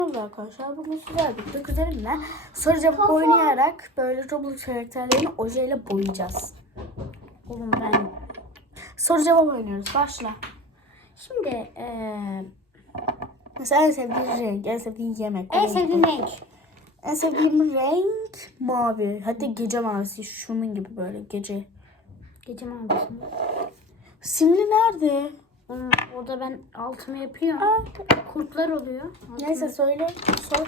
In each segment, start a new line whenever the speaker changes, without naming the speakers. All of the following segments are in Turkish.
Merhaba arkadaşlar, bugün sizlerle birlikte kuzenimle soru cevap oynayarak böyle Roblox karakterlerini ojeyle boyayacağız. Oğlum ben soru cevap oynuyoruz, başla. Şimdi mesela en sevdiğin renk, en sevdiğin yemek.
En sevdiğim renk.
En sevdiğim renk mavi. Hatta gece mavisi, şunun gibi böyle gece.
Gece mavisi mi?
Simli nerede?
Orada ben altımı yapıyorum.
Aa,
Kurtlar oluyor.
neyse söyle, sor.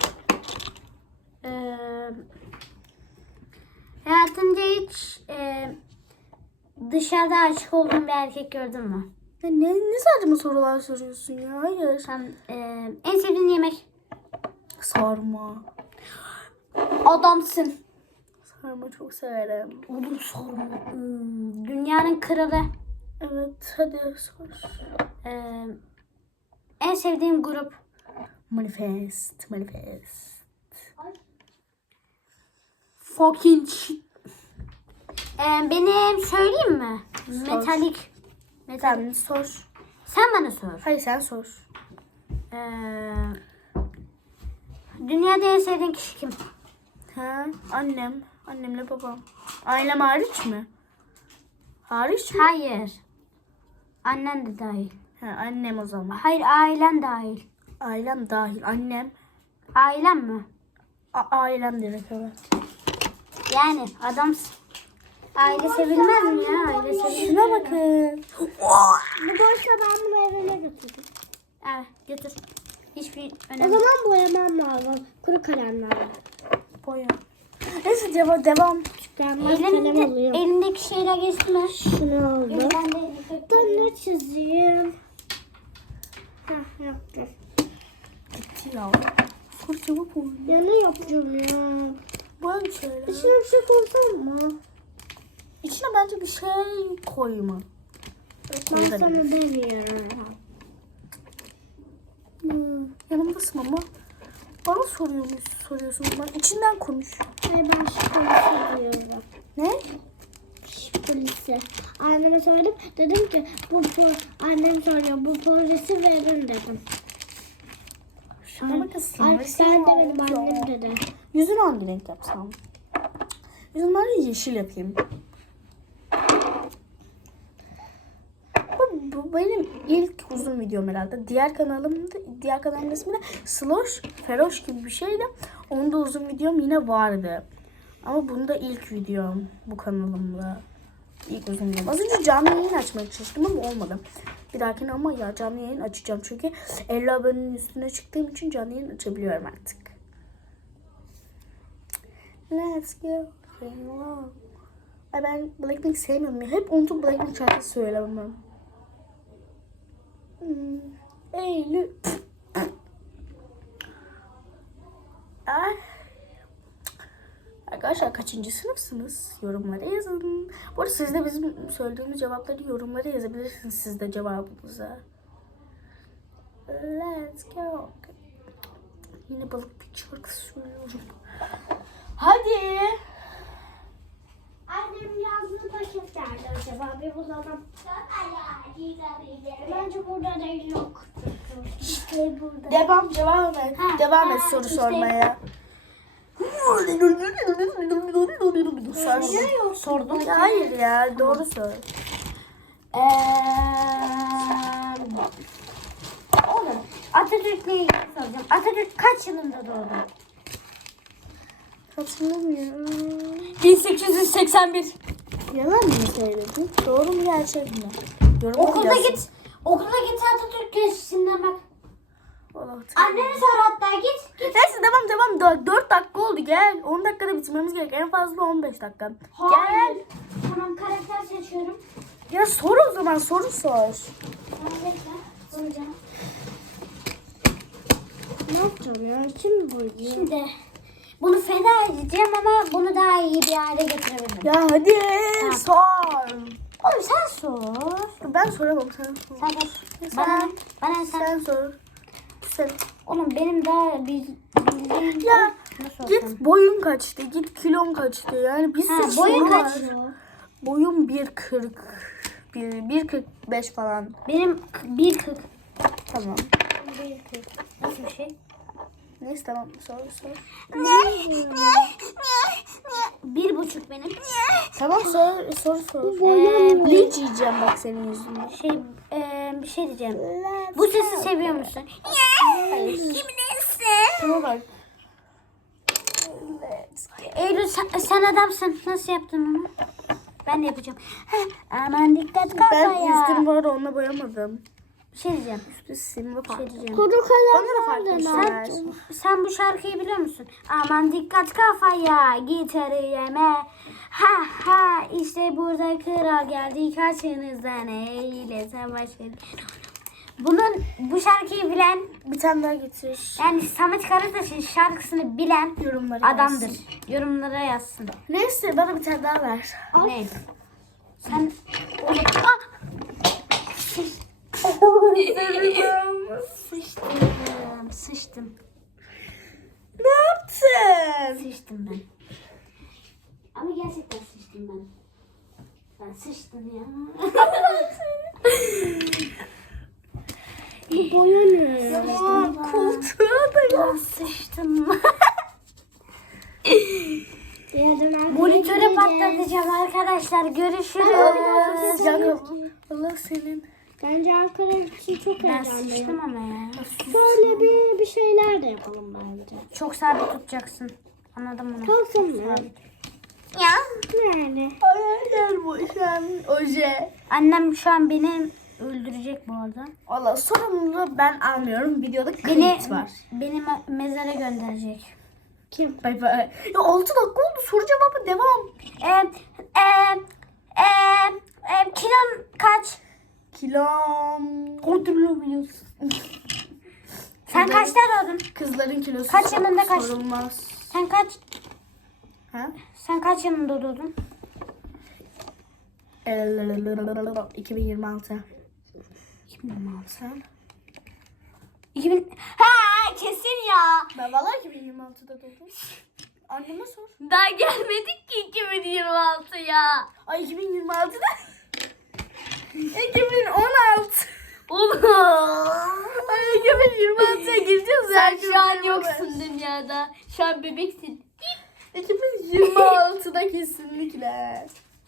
Hayatında hiç dışarıda aşık olduğun bir erkek gördün mü?
Ya ne saçma sorular soruyorsun ya? Hayır.
Sen en sevdiğin yemek?
Sarma.
Adamsın.
Sarma çok severim.
Oğlum sorma. Dünyanın kralı.
Evet, hadi sor.
En sevdiğim grup?
Manifest.
Fucking shit. Benim söyleyeyim mi?
Sor.
Metalik.
Sen sor.
Sen bana sor.
Hayır, sen sor.
Dünyada en sevdiğin kişi kim?
Ha, annem. Annemle babam. Ailem hariç mi? Hariç mi?
Hayır. Annen de dahil.
Ha, annem o zaman.
Hayır, ailen dahil.
Ailem dahil. Annem.
Ailen mi?
Ailem direkt, evet.
Yani adamsın. Aile sevilmez mi ya? Aile sevilmez.
Şuna bakın.
Bu boşta ben bunu evine götürdüm. Evet, götür. Hiçbir
O
önemli.
zaman boyamam lazım. Kuru kalemle.
Boya. Neyse devam.
Ben kalem alıyorum.
Elindeki şeyler geçti mi?
Şunu aldım.
Ben de
Ben ne çizeyim? Heh, yaptım.
Gitti ya. Soru cevap oyunu.
Ya ne yapacağım ya?
Böyle şeyler.
İçine bir şey koysam mı?
İçine bence bir şey koyma.
Ben sana demiyorum.
Yanımdasın ama bana soruyorsun. Ben içinden konuş.
Hayır, ben şikolisi diyorum.
Ne?
Şikolisi. Anneme söyledim. Dedim ki annem soruyor. Bu polisi verin dedim.
Şuna bakasın.
Ay, ben demedim, annem dedi.
Yüzünü hangi renk yapsam? Yüzünü ben de yeşil yapayım. Bu benim ilk uzun videom herhalde. Diğer kanalımın ismi de Slosh Feroş gibi bir şeydi. Onda uzun videom yine vardı. Ama bunda ilk videom bu kanalımda. İlk uzun videom. Az önce canlı yayın açmaya çalıştım ama olmadı. Bir dahakine ama ya canlı yayın açacağım. Çünkü 50 abonenin üstüne çıktığım için canlı yayın açabiliyorum artık. Let's go. Ay, ben Blackpink sevmiyorum ya. Hep unutup Blackpink şarkısı söylemem. Eylül. Ay. Arkadaşlar kaçıncı sınıfsınız? Yorumlara yazın. Bu arada siz de bizim söylediğimiz cevapları yorumlara yazabilirsiniz, siz de cevabınıza. Let's go. Yine balık bir şarkısı söylüyorum. Hadi.
Annem yazdığı paket nerede acaba? Bir bulalım. Bence burada değil, yok. İşte burada.
Devam et. Devam et soru sormaya.
sordum.
Ya hayır ya, doğru sor.
Oğlum, Atatürk'le ilgili soracağım. Atatürk kaç yılında doğdu?
Hatırlamıyorum.
1881.
Yalan mı söyledin? Doğru mu, gerçek mi? Yoruma
Okulda
yazın.
git. Okulda git Atatürk gezisinden bak.
Vallahi
Annene sor hatta, git.
Neyse devam. 4 dakika oldu, gel. 10 dakikada bitirmemiz gerek. En fazla 15 dakika.
Hayır.
Gel.
Tamam, karakter seçiyorum.
Ya sor o zaman, soru sor.
Tamam, bekle. Soracağım.
Ne yapacağım ya? Kim boyayacağım?
Şimdi bunu feda edeceğim ama bunu daha iyi bir hale getirebilirim.
Ya hadi sor.
Oğlum sen sor.
Ben soramam, sen sor.
Sen sor.
Sen-
Bana ne? Bana ne?
Sen sor. Sen.
Oğlum benim daha bildiğim...
Ya
Ne sorsam?
git boyun kaçtı, git kilon kaçtı. Yani bir sürü
boyun
soru var.
kaç?
Boyum 1.40. 1.45 falan.
Benim 1.40.
Tamam.
1.40. Nasıl bir şey?
Neyse tamam sor.
1,5 benim.
Tamam sor. Linç yiyeceğim bak senin yüzünden.
Bir şey diyeceğim. Bu sesi seviyor musun?
Hayır. Şuna bak.
Eylül sen adamsın. Nasıl yaptın onu? Ben de yapacağım. Aman dikkat
Ben
kafaya.
üstünü bu arada onunla boyamadım.
Bir şey diyeceğim.
Üstü sim
Bir şey diyeceğim.
Kuru
Bana da fark
kalem
etmez.
Sen bu şarkıyı biliyor musun? Aman dikkat kafaya, gitarı yeme. Ha ha işte burada kral geldi karşınızdan eylese başladı. Bu şarkıyı bilen,
Bir tane daha getir.
yani Samet Karataş'ın şarkısını bilen
Yorumlara
adamdır.
yazsın.
Yorumlara yazsın.
Neyse bana bir tane daha ver.
Ne? Sen... Sıçtım.
Ne yaptın?
Sıçtım ben. Ama gerçekten sıçtım ben. Ben sıçtım ya.
Boya ne?
Koltuğa da
Ben sıçtım.
Yerden
Monitörü patlatacağım arkadaşlar. Görüşürüz.
Allah senin.
Bence Ankara için çok
Ben
heyecanlıyım.
sıçtım ama ya.
Şöyle bir şeyler de yapalım bence.
Çok sabit tutacaksın. Anladın mı?
Kalsın mı?
Ya.
Yani.
Hayaller boşan. Oje.
Annem şu an beni öldürecek bu arada.
Valla sorumluluğu ben almıyorum. Videoda
Beni
kayıt var.
mezara gönderecek.
Kim?
Bay bay. Ya 6 dakika oldu. Soru cevabı devam.
Kilon kaç?
Kilom.
Hatırlamıyorsun. Sen kaçta doğdun?
Kızların kilosu
Kaç yılında kaç?
sorulmaz.
Sen kaç?
Ha?
Sen kaç yılında doğdun?
2026.
2026. 2000. Ha kesin ya.
Ben valla 2026'da doğdum. Anneme sor.
Daha gelmedik ki 2026 ya.
Ay 2026'da. 2016.
Oğlum.
Ay 2026'ya gireceğiz ya.
Sen şu an yoksun dünyada. Şu an bebeksin.
2026'da kesinlikle.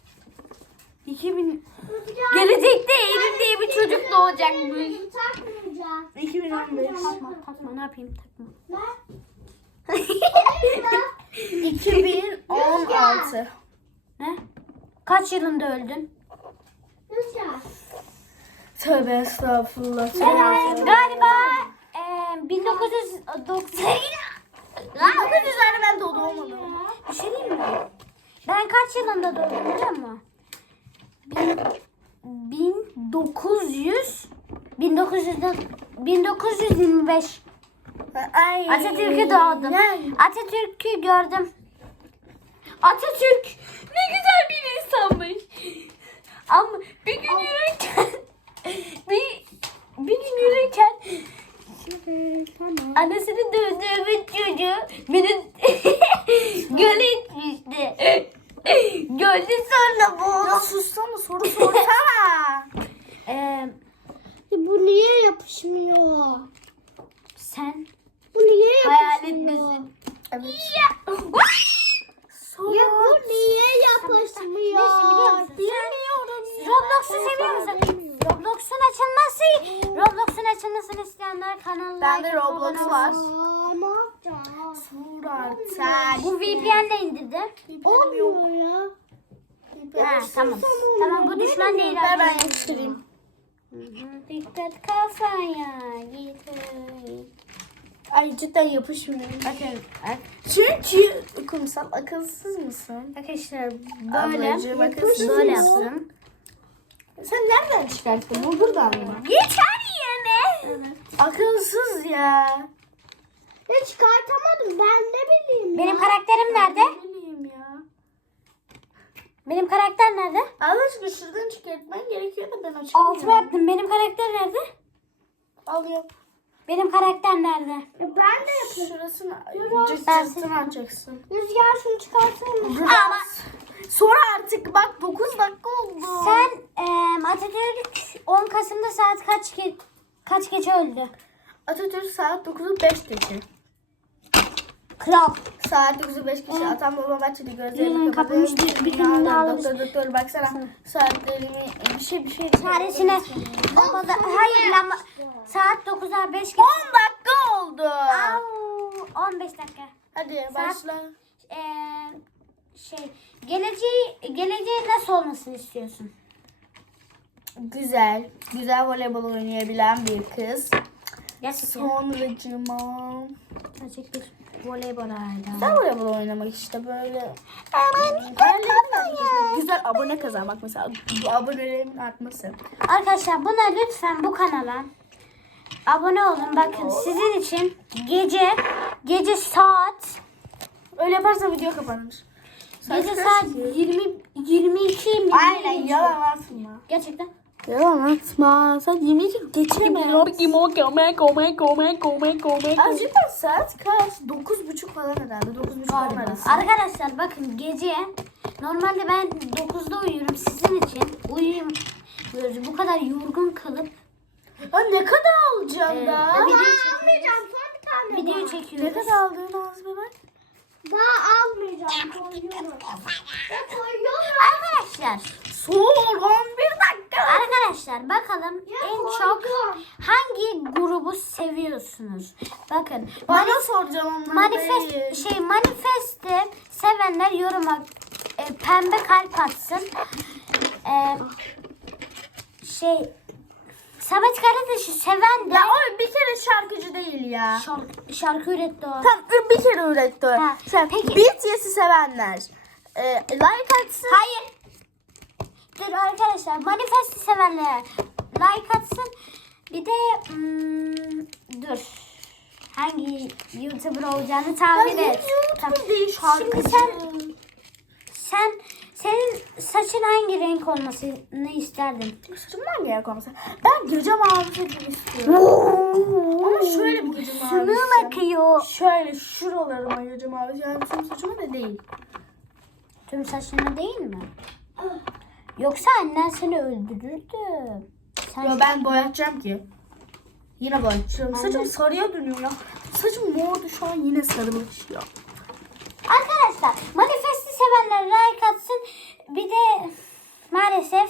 2000. Gelecekte Eylül diye bir çocuk doğacakmış.
Takmayacağım.
2015.
Takma ne yapayım takma.
2016.
Ne? Kaç yılında öldün?
Lütfen.
Tövbe estağfurullah.
Galiba 1990.
1900'lerde ben doğmadım.
Bir şey diyeyim mi? Ben kaç yılında doğdum biliyor musun? 1925.
Ay.
Atatürk'ü doğdum. Atatürk'ü gördüm. Atatürk ne güzel bir insanmış. Ama bir gün yürürken bir gün yürürken
Tamam.
annesinin dövdüğü bir çocuğu beni göle itmişti. Gördü sonra bu.
Ya sussana soru sorsana.
Bu niye yapışmıyor?
Sen
Bu niye
hayal
yapışmıyor?
etmesin.
Evet.
Ya bu niye yapışmıyor?
Neyse biliyor musun?
Bilmiyorum ya.
Roblox'u seviyor musun? Roblox'un açılmasını isteyenler kanalına
Bende Roblox var.
Aa, ne yapacağız?
Sor artık.
Bu VPN de indirdi.
Olmuyor ya.
Ha, tamam. Tamam bu düşman değil.
Ver ben
arkadaşlar.
yapıştırayım.
Dikkat kafaya git.
Ay cidden yapışmıyor.
Bakın
Çünkü kumsal akılsız mısın?
arkadaşlar
Ablacığım,
böyle
akılsız
böyle
mısın?
yaptım.
Sen nereden çıkarttın? Bu buradan mı?
Yeter yeme.
Akılsız ya.
Ya çıkartamadım. Ben ne bileyim
Benim
ya.
karakterim nerede?
Ne bileyim ya.
Benim karakter nerede?
Allah aşkına şuradan çıkartman gerekiyor da ben
Altıma
açamıyorum.
yaptım. Benim karakter nerede?
Al yap.
Benim karakter nerede?
Ya ben de yapayım.
Şurasını
Ben
cırtını açacaksın.
Rüzgar şunu çıkarsana.
Ama
Sonra artık bak 9 dakika oldu.
sen Atatürk 10 Kasım'da saat kaç gece öldü?
Atatürk saat 9'u 5 geçe.
Kral.
Saat 9.05 kişi atan babam açtı gözlerini
Kapımız bir gün daha alır.
Doktor baksana saatlerimi bir şey.
Çaresine. Hayır lamba. Saat 9'a 5 geçti.
10 dakika oldu.
Au, 15 dakika.
Hadi başla.
Geleceği nasıl olmasını istiyorsun?
Güzel voleybol oynayabilen bir kız.
Gerçekten.
Sonracıma.
Gerçek bir voleybol herhalde.
Güzel voleybol oynamak işte böyle. Güzel abone kazanmak mesela. Bu abonelerimin artması.
Arkadaşlar buna lütfen bu kanala abone olun. Bakın sizin için gece saat
Öyle yaparsa video kapanır.
gece saat 22 mi?
Aynen yalan atma.
Gerçekten.
Yalan atma. Saat 22 geçemez. Acaba saat kaç? 9.30 falan herhalde. 9.30 falan arası.
Arkadaşlar bakın gece normalde ben 9'da uyuyorum sizin için uyuyayım bu kadar yorgun kalıp
Ya ne kadar alacağım da?
Almayacağım. Son bir tane
video
var.
çekiyoruz.
Ne kadar aldığını az bir bak.
Daha almayacağım. Koyuyorum. Ya koyuyorum.
Arkadaşlar
Son 11 dakika.
Arkadaşlar bakalım en çok
koydum.
hangi grubu seviyorsunuz? Bakın
Bana soracağım onları
manifesti sevenler yoruma pembe kalp atsın. Samet Karataş'ı seven de
Ya o bir kere şarkıcı değil ya.
şarkı üretti o.
Tam bir kere üretti o.
Ha, peki.
BTS'i sevenler. Like atsın.
Hayır. Dur arkadaşlar manifesti sevenler like atsın. Bir de dur. Hangi YouTuber olacağını tahmin et.
YouTuber değil
Şimdi
şarkıcı.
senin saçın hangi renk olmasını isterdin?
Saçımdan gerek olmasa. Ben gece mavisi gibi istiyorum. Ama şöyle bir gece mavisi.
Sınır akıyor.
Şöyle şuralarıma gece mavisi. Yani tüm saçıma da değil.
Tüm saçına değil mi? Yoksa annen seni öldürürdü.
Ya ben boyatacağım ki. Yine boyatacağım. Saçım sarıya dönüyor ya. Saçım mordu şu an yine sarılaşıyor.
Arkadaşlar manifesti sevenler like atsın. Bir de maalesef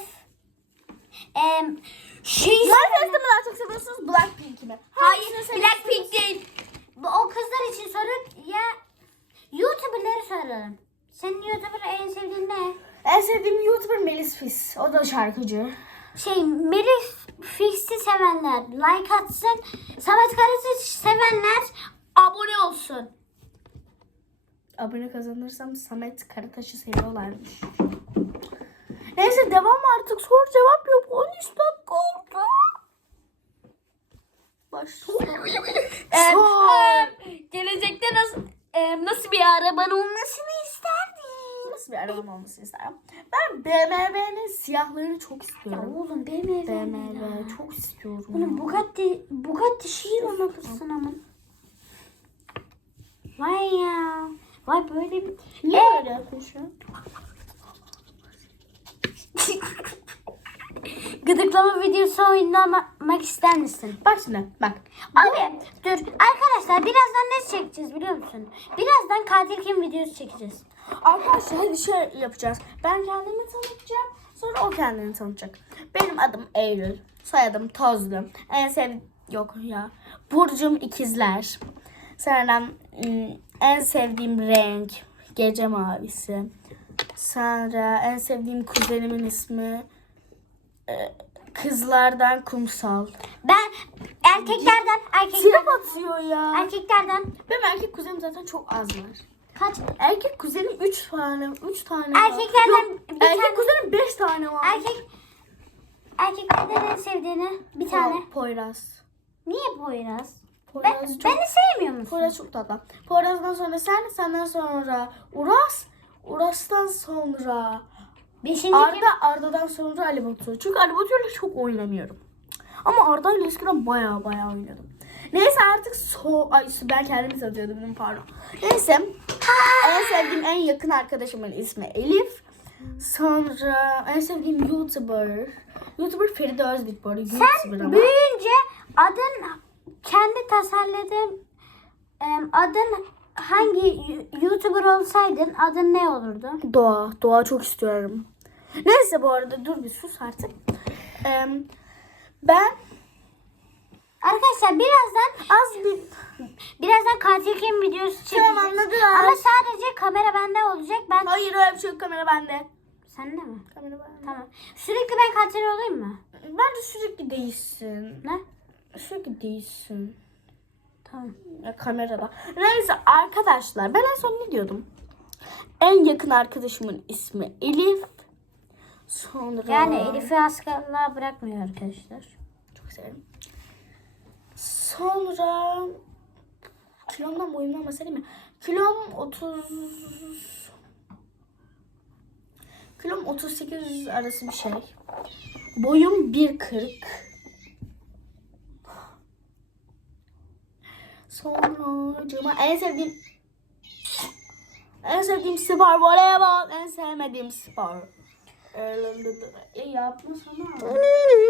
Manifest'i mi daha çok seviyorsunuz Blackpink'i mi?
Hayır
Hangisini
Blackpink değil. O kızlar için sorun ya YouTuber'ları soralım. Senin YouTuber en sevdiğin ne?
En sevdiğim YouTuber Melis Fis. O da şarkıcı.
Melis Fix'i sevenler like atsın. Samet Karataş sevenler abone olsun.
Abone kazanırsam Samet Karataş'ı seviyorlarmış. Neyse devam artık. Sor cevap yok. 13 dakika oldu.
Gelecekte nasıl bir araban olmasını isterdin?
Nasıl bir arabam olmasını isterim? Ben BMW'nin siyahlarını çok
Ya
istiyorum.
oğlum BMW.
BMW çok istiyorum.
Oğlum Bugatti şiir olmalısın ama. Vay ya. Vay böyle bir...
Niye öyle yapıyorsun?
Gıdıklama videosu oynamak ister misin?
Bak şimdi bak.
Abi dur. Arkadaşlar birazdan ne çekeceğiz biliyor musun? Birazdan katil kim videosu çekeceğiz.
Arkadaşlar hadi şey yapacağız. Ben kendimi tanıtacağım. Sonra o kendini tanıtacak. Benim adım Eylül. Soyadım Tozlu. Yok ya. Burcum ikizler. Sonra en sevdiğim renk gece mavisi. Sonra en sevdiğim kuzenimin ismi kızlardan kumsal.
Ben erkeklerden
Trip atıyor ya.
erkeklerden
Benim erkek kuzenim zaten çok az var.
kaç?
Erkek kuzenim 3 tane var.
Erkeklerden
Yok,
bir
erkek
tane-
kuzenim 5 tane var.
Erkeklerden en sevdiğini bir tane.
Poyraz.
Niye Poyraz?
Poyraz çok
Beni sevmiyor musun?
Poyraz çok tatlı. Poyraz'dan sonra sen, senden sonra Uras, Uras'tan sonra
Beşinci kim?
Arda'dan sonra Ali Batu. Çünkü Ali Batu'yla çok oynamıyorum. Ama Arda'yla eskiden baya oynadım. Neyse artık ben kendimi tanıtıyordum pardon. Neyse en sevdiğim en yakın arkadaşımın ismi Elif. Sonra en sevdiğim YouTuber Feride Özbik bu arada. YouTuber
Sen
ama.
büyüyünce adın kendi tasarladığın adın hangi YouTuber olsaydın adın ne olurdu?
Doğa. Doğa çok istiyorum. Neyse bu arada dur bir sus artık. Ben
Arkadaşlar birazdan katil kim videosu çekeceğiz.
Tamam, anladım.
Ama sadece kamera bende olacak. Ben
hayır öyle bir şey yok, kamera bende.
Sende mi?
Kamera bende.
Tamam. Sürekli ben katil olayım mı?
Bence sürekli değilsin.
Ne?
Sürekli değilsin.
Tamam.
Ya, kamerada. Neyse arkadaşlar ben en son ne diyordum? En yakın arkadaşımın ismi Elif. Sonra...
Yani Elif'i askerliğe bırakmıyor arkadaşlar.
Çok severim. Sonra kilomdan boyumdan bahsedeyim mi? Kilom 38 arası bir şey. Boyum 1.40. Sonra en sevdiğim spor voleybol. En sevmediğim spor. Yapma sana.